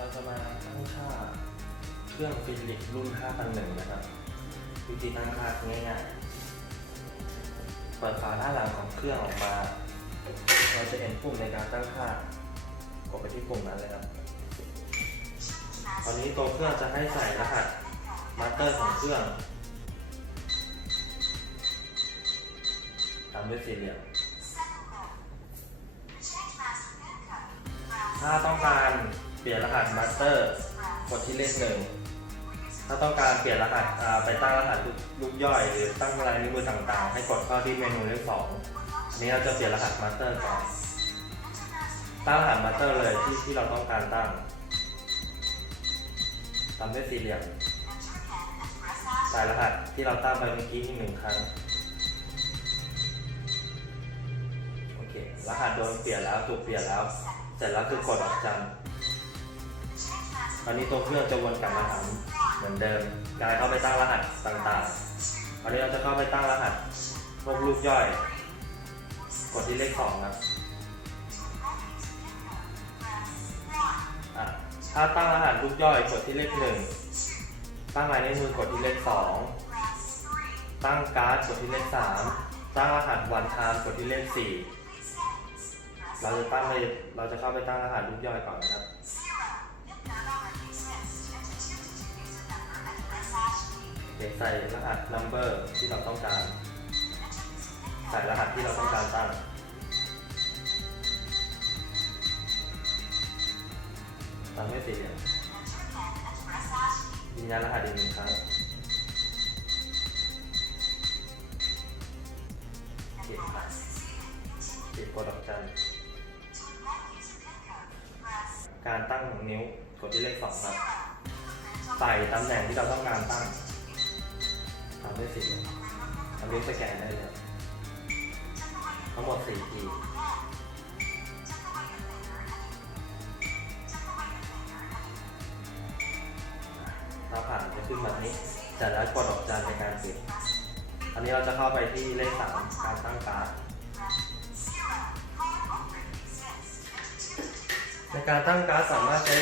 เราจะมาตั้งค่าเครื่องฟิลิปรุ่น 5001 นะครับวิธีตั้งค่าง่ายๆเปิดฝาด้านหลังของเครื่องออกมา เราจะเห็นปุ่มในการตั้งค่ากดไปที่ปุ่มนั้นเลยครับ ตอนนี้ตัวเครื่องจะให้ใส่รหัสมาสเตอร์ของเครื่องตามด้วยสี่เหลี่ยมถ้าต้องการ เปลี่ยนรหัสมาสเตอร์กดที่เลขหนึ่งถ้าต้องการเปลี่ยนรหัสไปตั้งรหัสลูกย่อย หรือตั้งลายนิ้วมือต่างๆ ให้กดเข้าที่เมนูเลขสองอันนี้เราจะเปลี่ยนรหัสมาสเตอร์ก่อนตั้งรหัสมาสเตอร์เลยที่ที่เราต้องการตั้งตามด้วยสี่เหลี่ยมใส่รหัสที่เราตั้งไปเมื่อกี้อีกหนึ่งครั้งโอเครหัสโดนเปลี่ยนแล้วถูกเปลี่ยนแล้ว เสร็จแล้วคือกดออกจั ตอนนี้ตัวเครื่องจะวนกลับมาถามเหมือนเดิม กายเข้าไปตั้งรหัสต่างๆตอนนี้เราจะเข้าไปตั้งรหัสพวกลูกย่อย กดที่เลขสองครับอะถ้าตั้งรหัสลูกย่อยกดที่เลขหนึ่งตั้งลายนิ้วมือกดที่เลขสองตั้งการ์ดกดที่เลขสามตั้งรหัสวันไทม์กดที่เลขสี่เราจะตั้งไปเราจะเข้าไปตั้งรหัสลูกย่อยก่อนนะครับ ใส่รหัส number ที่เราต้องการ ใส่รหัสที่เราต้องการตั้งตามด้วยสี่เหลี่ยยืนยันรหัสอีกหนึ่งครั้งโอเคครับปิดกดดอกจันการตั้งนิ้วกดที่เลขสองครับใส่ตำแหน่งที่เราต้องการตั้ง ทำได้สีทำด้วยสแกนได้เลย ทั้งหมด4ทีถ้าผ่านจะขึ้นแบบนี้เสร็จแล้วกดดอกจันในการปิด อันนี้เราจะเข้าไปที่เลขสามการตั้งการ์ดในการตั้งการ์ดสามารถใช้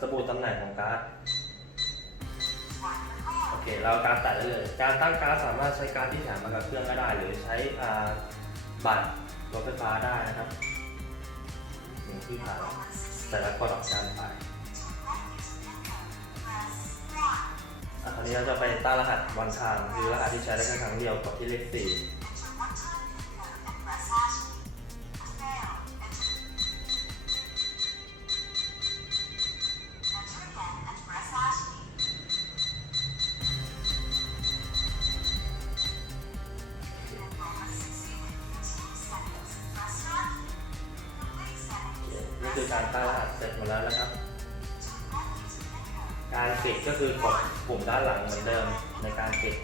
สบู่ตำแหน่งของการ์ด เคเราการ์ดตัดได้เลย การตั้งการ์ดสามารถใช้การ์ดที่แถมมากับเครื่องก็ได้ หรือใช้บัตรรถไฟฟ้าได้นะครับอย่างที่ผ่านแต่ละกดออกจานไปคราวนี้เราจะไปตั้งรหัสวันชางคือรหัสที่ใช้ได้แค่ครั้งเดียวกดที่เลขสี่ คือการตั้งรหัสเสร็จหมดแล้วนะครับ การปิดก็คือกดปุ่มด้านหลังเหมือนเดิมในการปิด